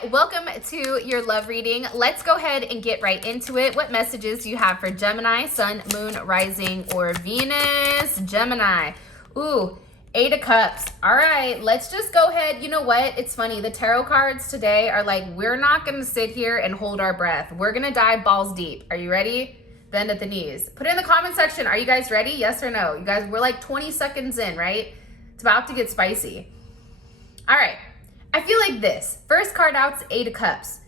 right, welcome to your love reading. Let's go ahead and get right into it. What messages do you have for Gemini, Sun, Moon, Rising, or Venus? Gemini. Ooh, 8 of Cups. All right, let's just go ahead. You know what? It's funny. The tarot cards today are like, we're not going to sit here and hold our breath. We're going to dive balls deep. Are you ready? Bend at the knees. Put it in the comment section. Are you guys ready? Yes or no? You guys, we're like 20 seconds in, right? It's about to get spicy. All right. I feel like this. First card out's 8 of Cups.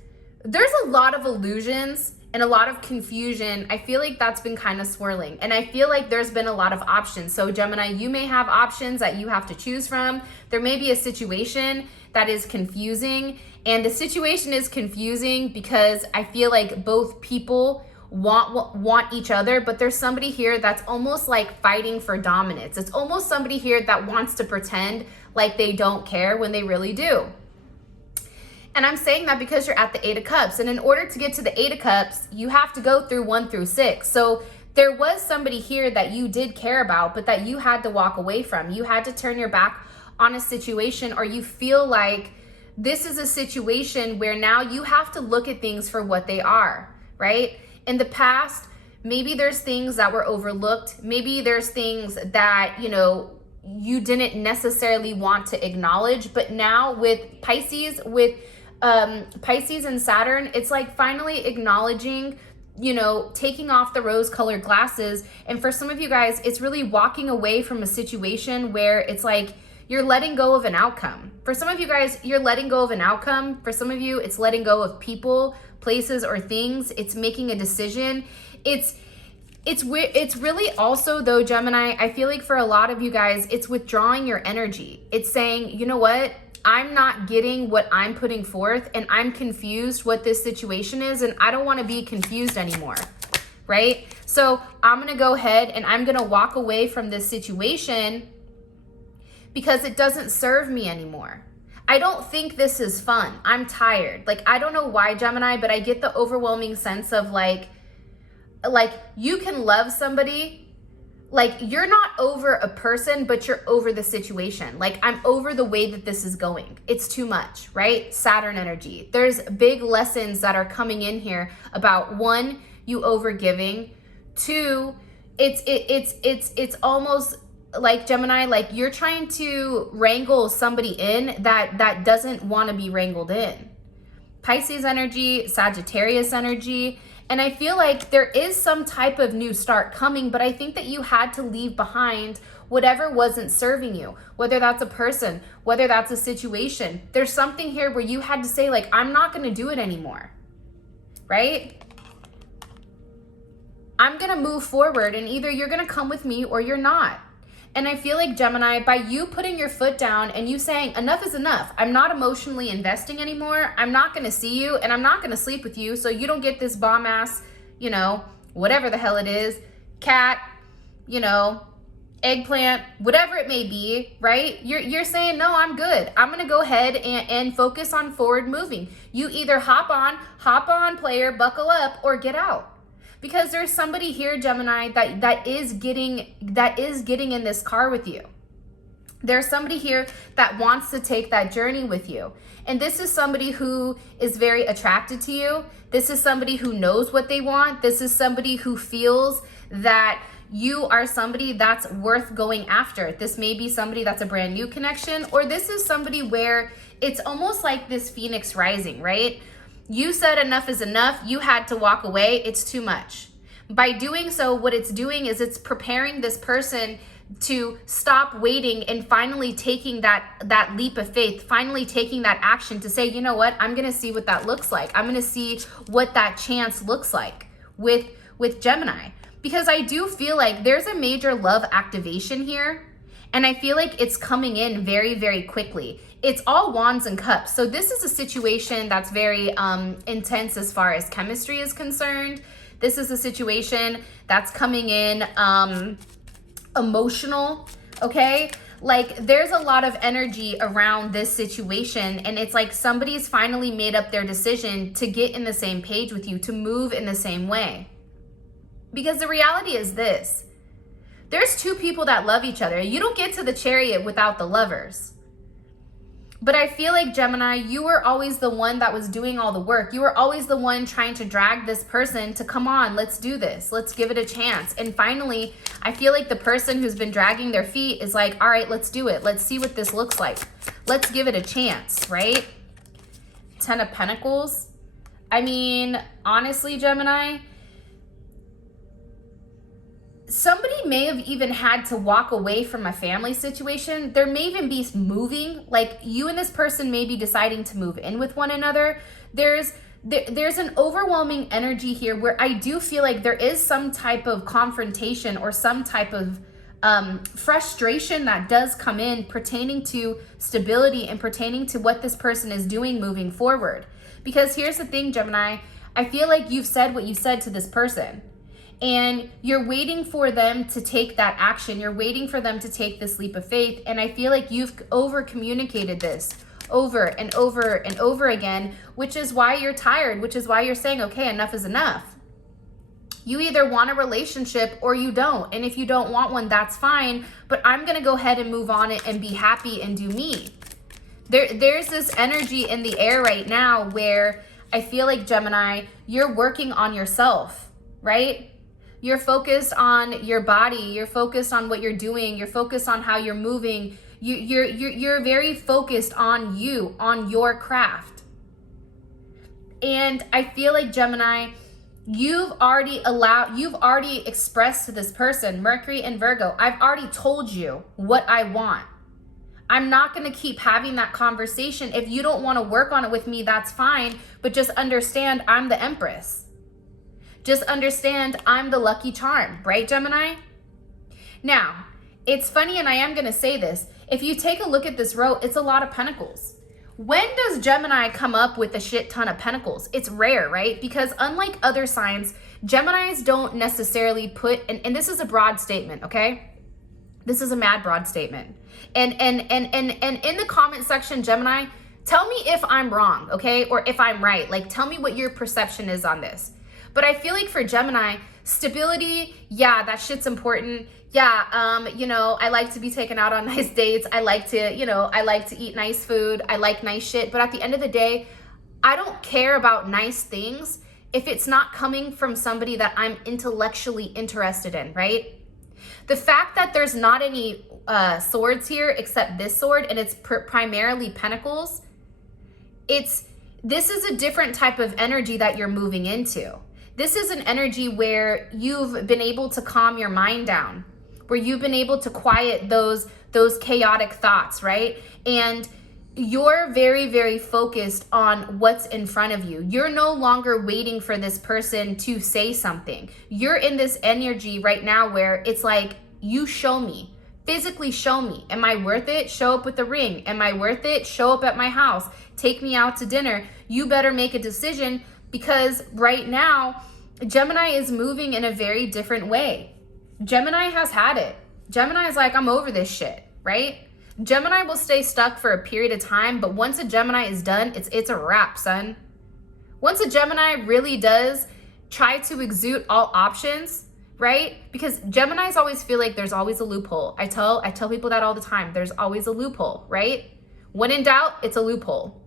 There's a lot of illusions and a lot of confusion. I feel like that's been kind of swirling. And I feel like there's been a lot of options. So Gemini, you may have options that you have to choose from. There may be a situation that is confusing. And the situation is confusing because I feel like both people want each other, but there's somebody here that's almost like fighting for dominance. It's almost somebody here that wants to pretend like they don't care when they really do. And I'm saying that because you're at the 8 of Cups. And in order to get to the 8 of Cups, you have to go through 1 through 6. So there was somebody here that you did care about, but that you had to walk away from. You had to turn your back on a situation, or you feel like this is a situation where now you have to look at things for what they are, right? In the past, maybe there's things that were overlooked. Maybe there's things that, you didn't necessarily want to acknowledge. But now with Pisces, Pisces and Saturn, it's like finally acknowledging, taking off the rose-colored glasses. And for some of you guys, it's really walking away from a situation where it's like you're letting go of an outcome. For some of you guys, you're letting go of an outcome. For some of you, it's letting go of people, places, or things. It's making a decision. It's really also, though, Gemini, I feel like for a lot of you guys, it's withdrawing your energy. It's saying, you know what? I'm not getting what I'm putting forth, and I'm confused what this situation is, and I don't want to be confused anymore, right? So I'm going to go ahead and I'm going to walk away from this situation because it doesn't serve me anymore. I don't think this is fun. I'm tired. Like, I don't know why, Gemini, but I get the overwhelming sense of like you can love somebody, like you're not over a person, but you're over the situation. Like, I'm over the way that this is going. It's too much, right? Saturn energy. There's big lessons that are coming in here about 1, you overgiving. 2, it's almost like, Gemini, like you're trying to wrangle somebody in that doesn't want to be wrangled in. Pisces energy, Sagittarius energy. And I feel like there is some type of new start coming, but I think that you had to leave behind whatever wasn't serving you, whether that's a person, whether that's a situation. There's something here where you had to say, like, I'm not going to do it anymore, right? I'm going to move forward, and either you're going to come with me or you're not. And I feel like, Gemini, by you putting your foot down and you saying, enough is enough. I'm not emotionally investing anymore. I'm not going to see you, and I'm not going to sleep with you. So you don't get this bomb ass, whatever the hell it is, cat, eggplant, whatever it may be, right? You're saying, no, I'm good. I'm going to go ahead and focus on forward moving. You either hop on player, buckle up, or get out. Because there's somebody here, Gemini, that is getting in this car with you. There's somebody here that wants to take that journey with you. And this is somebody who is very attracted to you. This is somebody who knows what they want. This is somebody who feels that you are somebody that's worth going after. This may be somebody that's a brand new connection, or this is somebody where it's almost like this Phoenix rising, right? You said enough is enough. You had to walk away. It's too much. By doing so, what it's doing is it's preparing this person to stop waiting and finally taking that leap of faith, finally taking that action to say, you know what, I'm going to see what that looks like. I'm going to see what that chance looks like with Gemini. Because I do feel like there's a major love activation here. And I feel like it's coming in very, very quickly. It's all wands and cups. So this is a situation that's very intense as far as chemistry is concerned. This is a situation that's coming in emotional, okay? Like, there's a lot of energy around this situation, and it's like somebody's finally made up their decision to get in the same page with you, to move in the same way. Because the reality is this. There's 2 people that love each other. You don't get to the chariot without the lovers. But I feel like, Gemini, you were always the one that was doing all the work. You were always the one trying to drag this person to, come on, let's do this. Let's give it a chance. And finally, I feel like the person who's been dragging their feet is like, all right, let's do it. Let's see what this looks like. Let's give it a chance, right? 10 of Pentacles. I mean, honestly, Gemini, somebody may have even had to walk away from a family situation. There may even be moving, like you and this person may be deciding to move in with one another. There's an overwhelming energy here where I do feel like there is some type of confrontation or some type of frustration that does come in pertaining to stability and pertaining to what this person is doing moving forward. Because here's the thing, Gemini, I feel like you've said what you said to this person. And you're waiting for them to take that action. You're waiting for them to take this leap of faith. And I feel like you've over communicated this over and over and over again, which is why you're tired, which is why you're saying, okay, enough is enough. You either want a relationship or you don't. And if you don't want one, that's fine. But I'm going to go ahead and move on it and be happy and do me. There's this energy in the air right now where I feel like, Gemini, you're working on yourself, right? You're focused on your body. You're focused on what you're doing. You're focused on how you're moving. You're very focused on you, on your craft. And I feel like, Gemini, you've already expressed to this person, Mercury and Virgo, I've already told you what I want. I'm not going to keep having that conversation. If you don't want to work on it with me, that's fine. But just understand I'm the Empress. Just understand I'm the lucky charm, right, Gemini? Now, it's funny, and I am going to say this. If you take a look at this row, it's a lot of pentacles. When does Gemini come up with a shit ton of pentacles? It's rare, right? Because unlike other signs, Geminis don't necessarily put, and this is a broad statement, okay? This is a mad broad statement. And in the comment section, Gemini, tell me if I'm wrong, okay? Or if I'm right. Like, tell me what your perception is on this. But I feel like for Gemini, stability, yeah, that shit's important. Yeah, I like to be taken out on nice dates. I like to eat nice food. I like nice shit. But at the end of the day, I don't care about nice things if it's not coming from somebody that I'm intellectually interested in, right? The fact that there's not any swords here except this sword, and it's primarily pentacles, this is a different type of energy that you're moving into. This is an energy where you've been able to calm your mind down, where you've been able to quiet those chaotic thoughts, right? And you're very, very focused on what's in front of you. You're no longer waiting for this person to say something. You're in this energy right now where it's like, you show me, physically show me. Am I worth it? Show up with the ring. Am I worth it? Show up at my house. Take me out to dinner. You better make a decision. Because right now, Gemini is moving in a very different way. Gemini has had it. Gemini is like, I'm over this shit, right? Gemini will stay stuck for a period of time, but once a Gemini is done, it's a wrap, son. Once a Gemini really does try to exude all options, right? Because Geminis always feel like there's always a loophole. I tell people that all the time. There's always a loophole, right? When in doubt, it's a loophole.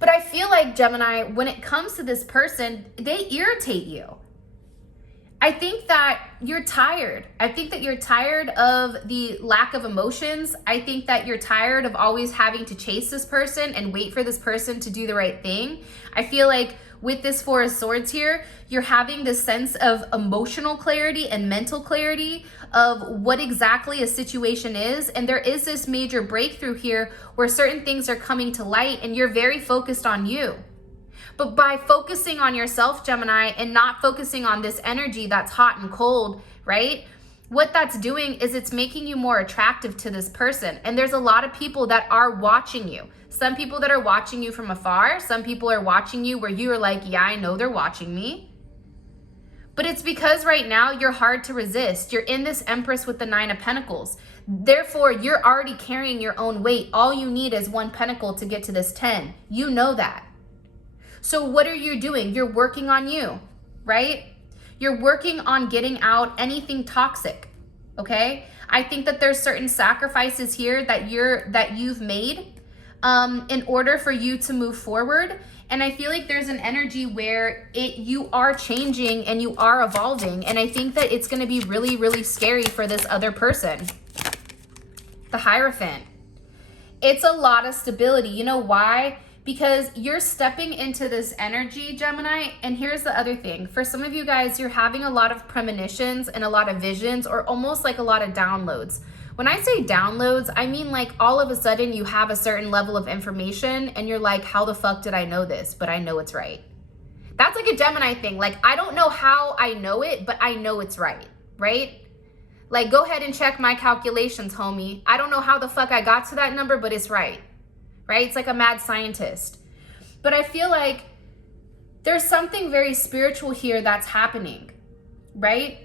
But I feel like, Gemini, when it comes to this person, they irritate you. I think that you're tired. I think that you're tired of the lack of emotions. I think that you're tired of always having to chase this person and wait for this person to do the right thing. I feel like with this Four of Swords here, you're having this sense of emotional clarity and mental clarity of what exactly a situation is. And there is this major breakthrough here where certain things are coming to light and you're very focused on you. But by focusing on yourself, Gemini, and not focusing on this energy that's hot and cold, right? What that's doing is it's making you more attractive to this person. And there's a lot of people that are watching you. Some people that are watching you from afar. Some people are watching you where you are like, yeah, I know they're watching me. But it's because right now you're hard to resist. You're in this Empress with the Nine of Pentacles. Therefore, you're already carrying your own weight. All you need is one pentacle to get to this 10. You know that. So what are you doing? You're working on you, right? You're working on getting out anything toxic, okay? I think that there's certain sacrifices here that you've made in order for you to move forward. And I feel like there's an energy where you are changing and you are evolving. And I think that it's going to be really, really scary for this other person. The Hierophant. It's a lot of stability. You know why? Because you're stepping into this energy, Gemini. And here's the other thing. For some of you guys, you're having a lot of premonitions and a lot of visions, or almost like a lot of downloads. When I say downloads, I mean like all of a sudden you have a certain level of information and you're like, how the fuck did I know this? But I know it's right. That's like a Gemini thing. Like, I don't know how I know it, but I know it's right, right? Like, go ahead and check my calculations, homie. I don't know how the fuck I got to that number, but it's right, right? It's like a mad scientist. But I feel like there's something very spiritual here that's happening, right?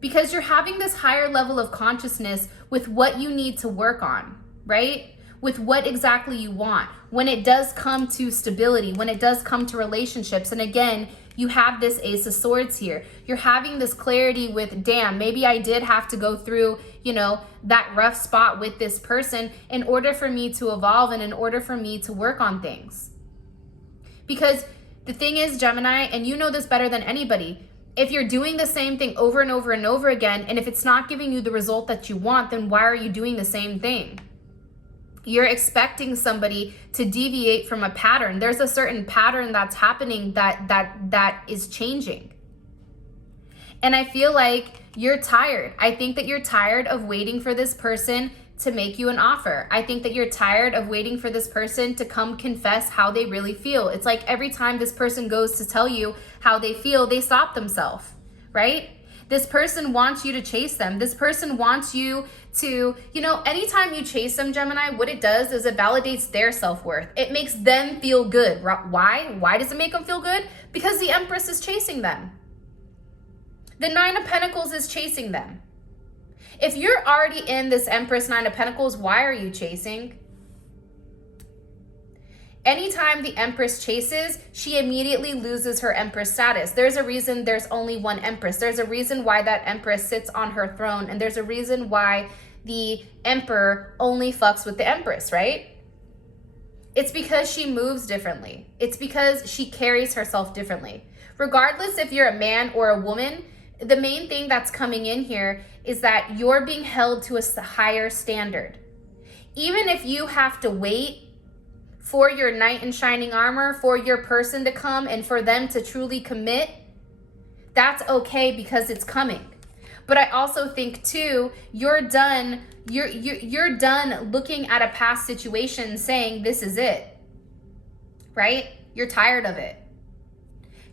Because you're having this higher level of consciousness with what you need to work on, right? With what exactly you want. When it does come to stability, when it does come to relationships. And again, you have this Ace of Swords here. You're having this clarity with, damn, maybe I did have to go through, you know, that rough spot with this person in order for me to evolve and in order for me to work on things. Because the thing is, Gemini, and you know this better than anybody, if you're doing the same thing over and over and over again, and if it's not giving you the result that you want, then why are you doing the same thing? You're expecting somebody to deviate from a pattern. There's a certain pattern that's happening that is changing. And I feel like you're tired. I think that you're tired of waiting for this person to make you an offer. I think that you're tired of waiting for this person to come confess how they really feel. It's like every time this person goes to tell you how they feel, they stop themselves, right? This person wants you to chase them. This person wants you to, you know, anytime you chase them, Gemini, what it does is it validates their self-worth. It makes them feel good. Why? Why does it make them feel good? Because the Empress is chasing them. The Nine of Pentacles is chasing them. If you're already in this Empress, Nine of Pentacles, why are you chasing? Anytime the Empress chases, she immediately loses her Empress status. There's a reason there's only one Empress. There's a reason why that Empress sits on her throne. And there's a reason why the Emperor only fucks with the Empress, right? It's because she moves differently. It's because she carries herself differently. Regardless if you're a man or a woman, the main thing that's coming in here is that you're being held to a higher standard. Even if you have to wait for your knight in shining armor, for your person to come and for them to truly commit, that's okay because it's coming. But I also think too, you're done looking at a past situation saying this is it, right? You're tired of it.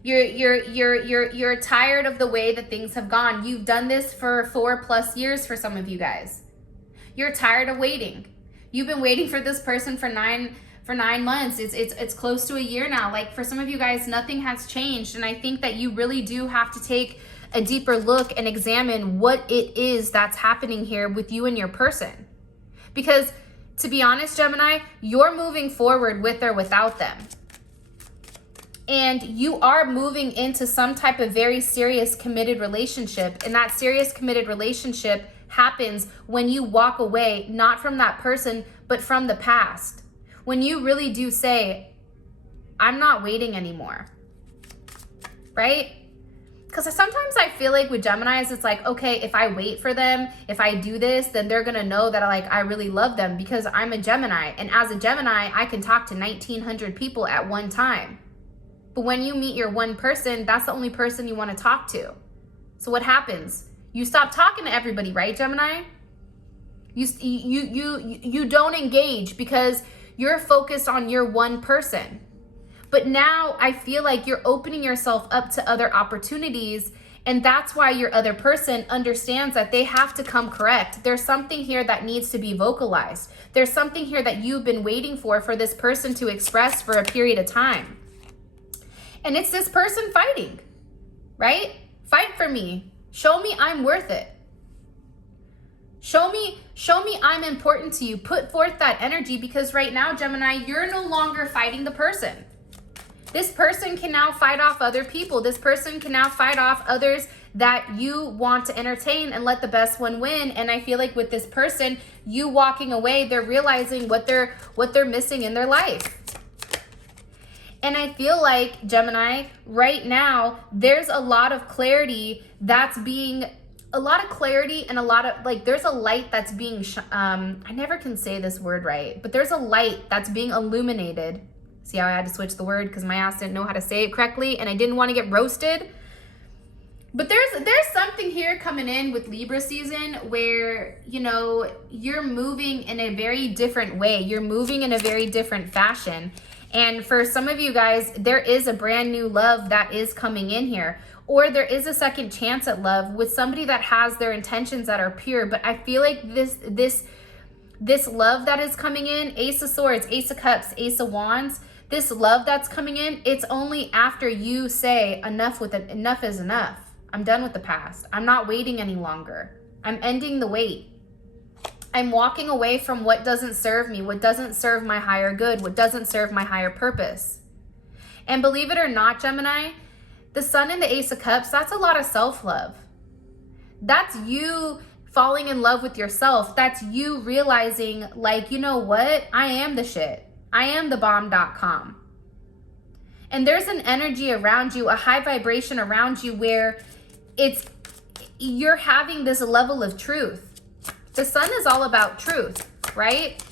You're tired of the way that things have gone. You've done this for 4+ years for some of you guys. You're tired of waiting. You've been waiting for this person for 9 months. It's close to a year now. Like, for some of you guys, nothing has changed. And I think that you really do have to take a deeper look and examine what it is that's happening here with you and your person. Because to be honest, Gemini, you're moving forward with or without them. And you are moving into some type of very serious committed relationship. And that serious committed relationship happens when you walk away, not from that person, but from the past. When you really do say, I'm not waiting anymore, right? Because sometimes I feel like with Geminis, it's like, okay, if I wait for them, if I do this, then they're going to know that I really love them because I'm a Gemini. And as a Gemini, I can talk to 1,900 people at one time. But when you meet your one person, that's the only person you want to talk to. So what happens? You stop talking to everybody, right, Gemini? You don't engage because you're focused on your one person. But now I feel like you're opening yourself up to other opportunities, and that's why your other person understands that they have to come correct. There's something here that needs to be vocalized. There's something here that you've been waiting for this person to express for a period of time. And it's this person fighting, right? Fight for me. Show me I'm worth it. Show me I'm important to you. Put forth that energy, because right now, Gemini, you're no longer fighting the person. This person can now fight off other people. This person can now fight off others that you want to entertain and let the best one win. And I feel like with this person, you walking away, they're realizing what they're missing in their life. And I feel like, Gemini, right now, there's a lot of clarity that's being, a lot of clarity and a lot of, like, there's a light that's being, I never can say this word right, but there's a light that's being illuminated. See how I had to switch the word because my ass didn't know how to say it correctly and I didn't want to get roasted. But there's something here coming in with Libra season where, you know, you're moving in a very different way. You're moving in a very different fashion. And for some of you guys, there is a brand new love that is coming in here. Or there is a second chance at love with somebody that has their intentions that are pure. But I feel like this love that is coming in, Ace of Swords, Ace of Cups, Ace of Wands, this love that's coming in, it's only after you say enough is enough. I'm done with the past. I'm not waiting any longer. I'm ending the wait. I'm walking away from what doesn't serve me, what doesn't serve my higher good, what doesn't serve my higher purpose. And believe it or not, Gemini, the Sun and the Ace of Cups, that's a lot of self-love. That's you falling in love with yourself. That's you realizing, like, you know what? I am the shit. I am the bomb.com. And there's an energy around you, a high vibration around you where you're having this level of truth. The Sun is all about truth, right?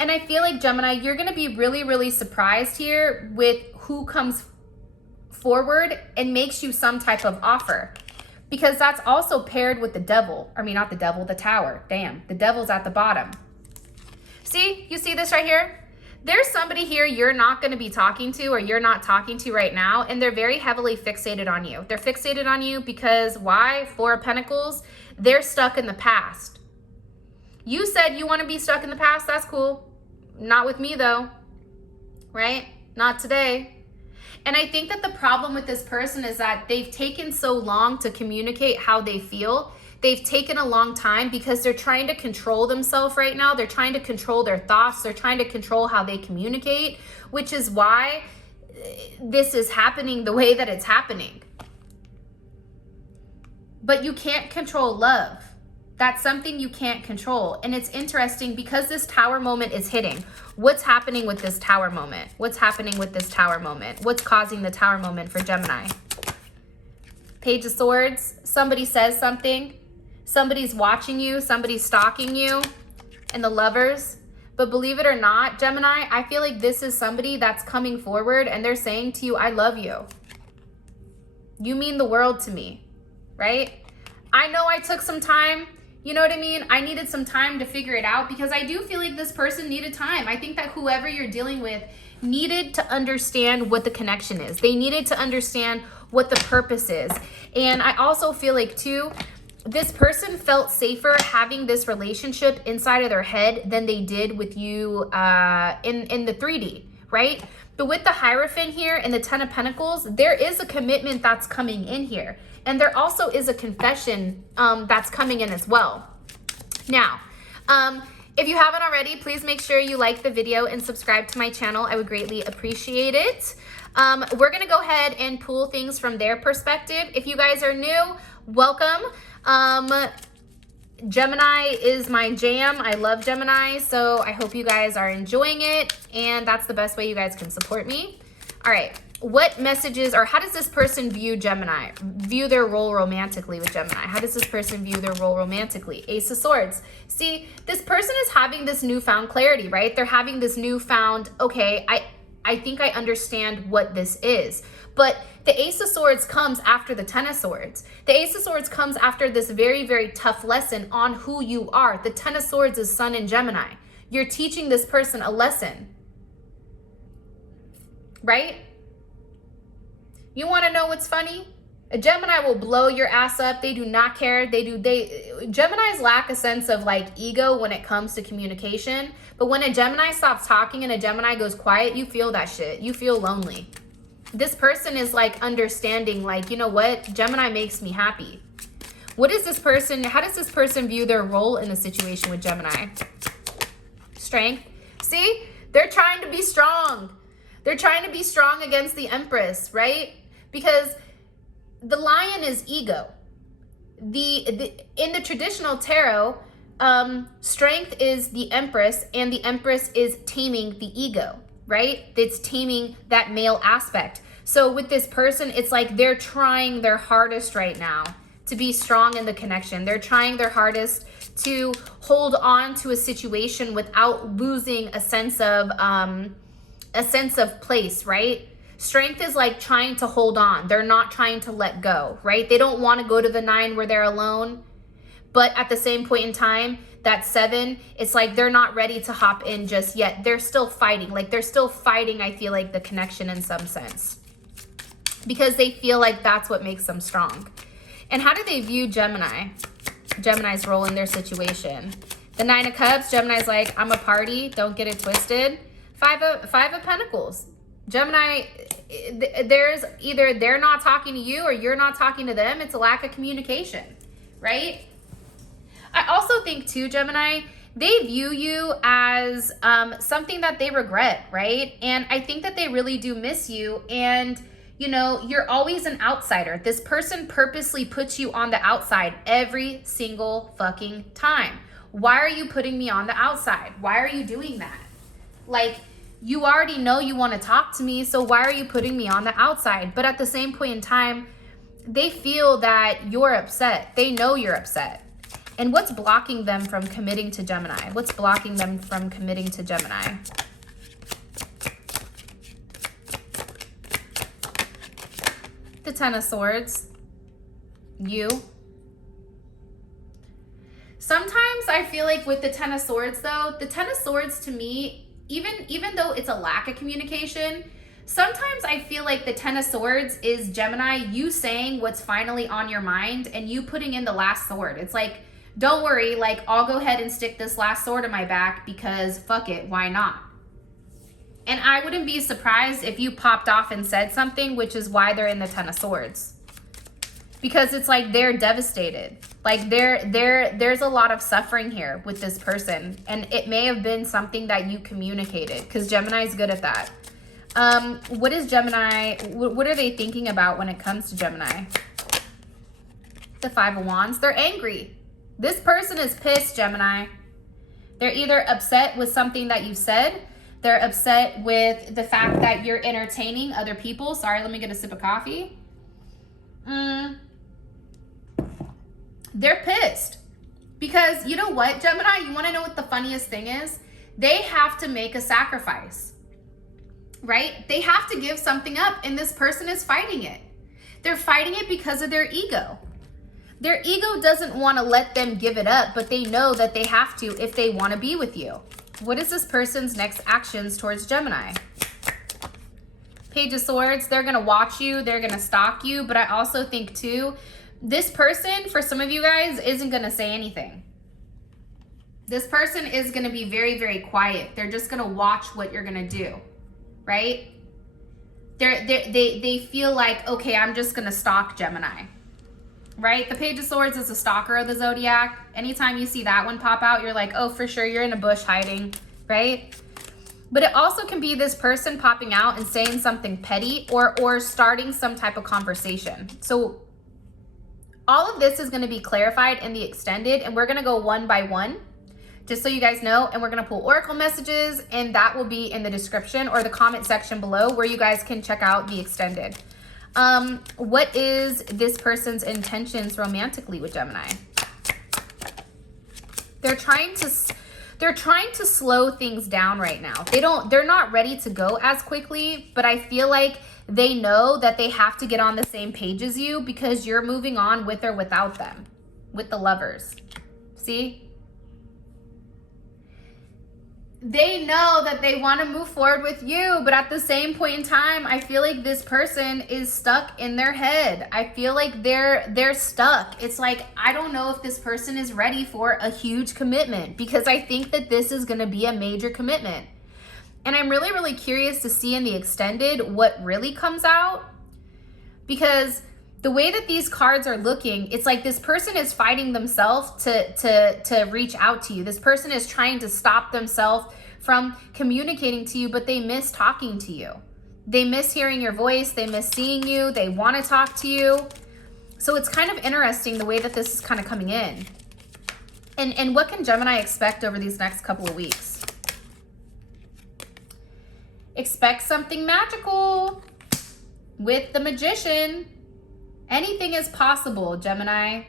And I feel like, Gemini, you're going to be really, really surprised here with who comes forward and makes you some type of offer. Because that's also paired with the devil. I mean, not the devil, the Tower. Damn, the devil's at the bottom. See, you see this right here? There's somebody here you're not going to be talking to or you're not talking to right now, and they're very heavily fixated on you. They're fixated on you because why? Four of Pentacles, they're stuck in the past. You said you want to be stuck in the past. That's cool. Not with me though, right? Not today. And I think that the problem with this person is that they've taken so long to communicate how they feel. They've taken a long time because they're trying to control themselves right now. They're trying to control their thoughts. They're trying to control how they communicate, which is why this is happening the way that it's happening. But you can't control love. That's something you can't control. And it's interesting because this Tower moment is hitting. What's happening with this Tower moment? What's happening with this Tower moment? What's causing the Tower moment for Gemini? Page of Swords, somebody says something. Somebody's watching you, somebody's stalking you, and the Lovers. But believe it or not, Gemini, I feel like this is somebody that's coming forward and they're saying to you, I love you. You mean the world to me, right? I know I took some time, you know what I mean? I needed some time to figure it out because I do feel like this person needed time. I think that whoever you're dealing with needed to understand what the connection is. They needed to understand what the purpose is. And I also feel like too, this person felt safer having this relationship inside of their head than they did with you in the 3D, right? But with the Hierophant here and the Ten of Pentacles, there is a commitment that's coming in here. And there also is a confession that's coming in as well. Now, if you haven't already, please make sure you like the video and subscribe to my channel. I would greatly appreciate it. We're going to go ahead and pull things from their perspective. If you guys are new, welcome. Gemini is my jam. I love Gemini, so I hope you guys are enjoying it, and that's the best way you guys can support me. All right, what messages, or how does this person view Gemini, view their role romantically with Gemini? How does this person view their role romantically? Ace of Swords. See, this person is having this newfound clarity, right? They're having this newfound, okay, I think I understand what this is. But the Ace of Swords comes after the Ten of Swords. The Ace of Swords comes after this very, very tough lesson on who you are. The Ten of Swords is Sun in Gemini. You're teaching this person a lesson, right? You want to know what's funny? A Gemini will blow your ass up. They do not care. Geminis lack a sense of like ego when it comes to communication. But when a Gemini stops talking and a Gemini goes quiet, you feel that shit. You feel lonely. This person is like understanding, like, you know what? Gemini makes me happy. What is this person? How does this person view their role in a situation with Gemini? Strength. See, they're trying to be strong. They're trying to be strong against the Empress, right? because the lion is ego. In the traditional tarot, strength is the empress, and the empress is taming the ego, right? It's taming that male aspect. So with this person, it's like they're trying their hardest right now to be strong in the connection. They're trying their hardest to hold on to a situation without losing a sense of place, right? Strength is like trying to hold on. They're not trying to let go, right? They don't want to go to the 9 where they're alone. But at the same point in time, that 7, it's like they're not ready to hop in just yet. They're still fighting. Like they're still fighting, I feel like, the connection in some sense. Because they feel like that's what makes them strong. And how do they view Gemini? Gemini's role in their situation. The 9 of Cups, Gemini's like, I'm a party, don't get it twisted. Five of Pentacles. Gemini, there's either they're not talking to you or you're not talking to them. It's a lack of communication, right? I also think too, Gemini, they view you as something that they regret, right? And I think that they really do miss you. And, you know, you're always an outsider. This person purposely puts you on the outside every single fucking time. Why are you putting me on the outside? Why are you doing that? Like, you already know you want to talk to me, so why are you putting me on the outside? But at the same point in time, they feel that you're upset. They know you're upset. And what's blocking them from committing to Gemini? What's blocking them from committing to Gemini? The 10 of Swords. You. Sometimes I feel like with the 10 of Swords though, the 10 of Swords to me, even though it's a lack of communication, sometimes I feel like the 10 of Swords is Gemini, you saying what's finally on your mind and you putting in the last sword. It's like, don't worry, like I'll go ahead and stick this last sword in my back because fuck it, why not? And I wouldn't be surprised if you popped off and said something, which is why they're in the 10 of Swords. Because it's like they're devastated. Like there's a lot of suffering here with this person. And it may have been something that you communicated, because Gemini is good at that. What is Gemini, what are they thinking about when it comes to Gemini? The 5 of Wands, they're angry. This person is pissed, Gemini. They're either upset with something that you said. They're upset with the fact that you're entertaining other people. Sorry, let me get a sip of coffee. They're pissed. Because you know what, Gemini? You want to know what the funniest thing is? They have to make a sacrifice, right? They have to give something up, and this person is fighting it. They're fighting it because of their ego. Their ego doesn't want to let them give it up, but they know that they have to if they want to be with you. What is this person's next actions towards Gemini? Page of Swords, they're going to watch you. They're going to stalk you. But I also think too, this person, for some of you guys, isn't going to say anything. This person is going to be very, very quiet. They're just going to watch what you're going to do, right? They feel like, okay, I'm just going to stalk Gemini, right? The Page of Swords is a stalker of the zodiac. Anytime you see that one pop out, you're like, oh, for sure, you're in a bush hiding, right? But it also can be this person popping out and saying something petty or starting some type of conversation. So all of this is going to be clarified in the extended, and we're going to go one by one, just so you guys know. And we're going to pull oracle messages, and that will be in the description or the comment section below where you guys can check out the extended. What is this person's intentions romantically with Gemini? They're trying to slow things down right now. They're not ready to go as quickly, but I feel like they know that they have to get on the same page as you because you're moving on with or without them, with the Lovers. See? They know that they want to move forward with you, but at the same point in time, I feel like this person is stuck in their head. I feel like they're stuck. It's like, I don't know if this person is ready for a huge commitment, because I think that this is going to be a major commitment. And I'm really, really curious to see in the extended what really comes out, because the way that these cards are looking, it's like this person is fighting themselves to reach out to you. This person is trying to stop themselves from communicating to you, but they miss talking to you. They miss hearing your voice. They miss seeing you. They want to talk to you. So it's kind of interesting the way that this is kind of coming in. And what can Gemini expect over these next couple of weeks? Expect something magical with the Magician. Anything is possible, Gemini.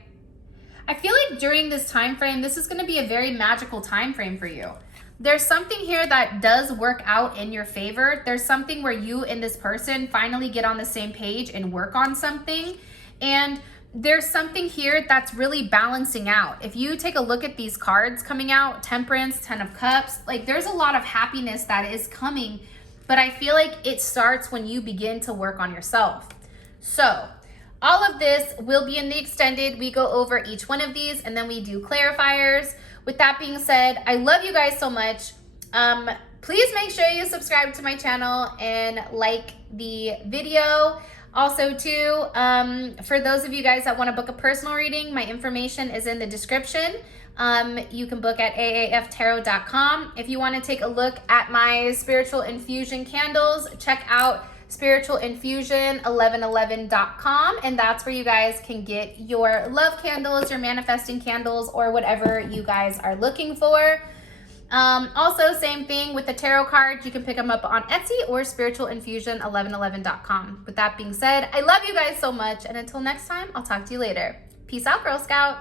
I feel like during this time frame, this is going to be a very magical time frame for you. There's something here that does work out in your favor. There's something where you and this person finally get on the same page and work on something. And there's something here that's really balancing out. If you take a look at these cards coming out, Temperance, Ten of Cups, like there's a lot of happiness that is coming, but I feel like it starts when you begin to work on yourself. So all of this will be in the extended. We go over each one of these and then we do clarifiers. With that being said, I love you guys so much. Please make sure you subscribe to my channel and like the video. Also too, for those of you guys that want to book a personal reading, my information is in the description. You can book at aaftarot.com. If you want to take a look at my spiritual infusion candles, check out spiritualinfusion1111.com, and that's where you guys can get your love candles, your manifesting candles, or whatever you guys are looking for. Also, same thing with the tarot cards. You can pick them up on Etsy or spiritualinfusion1111.com. With that being said, I love you guys so much, and until next time, I'll talk to you later. Peace out, Girl Scout.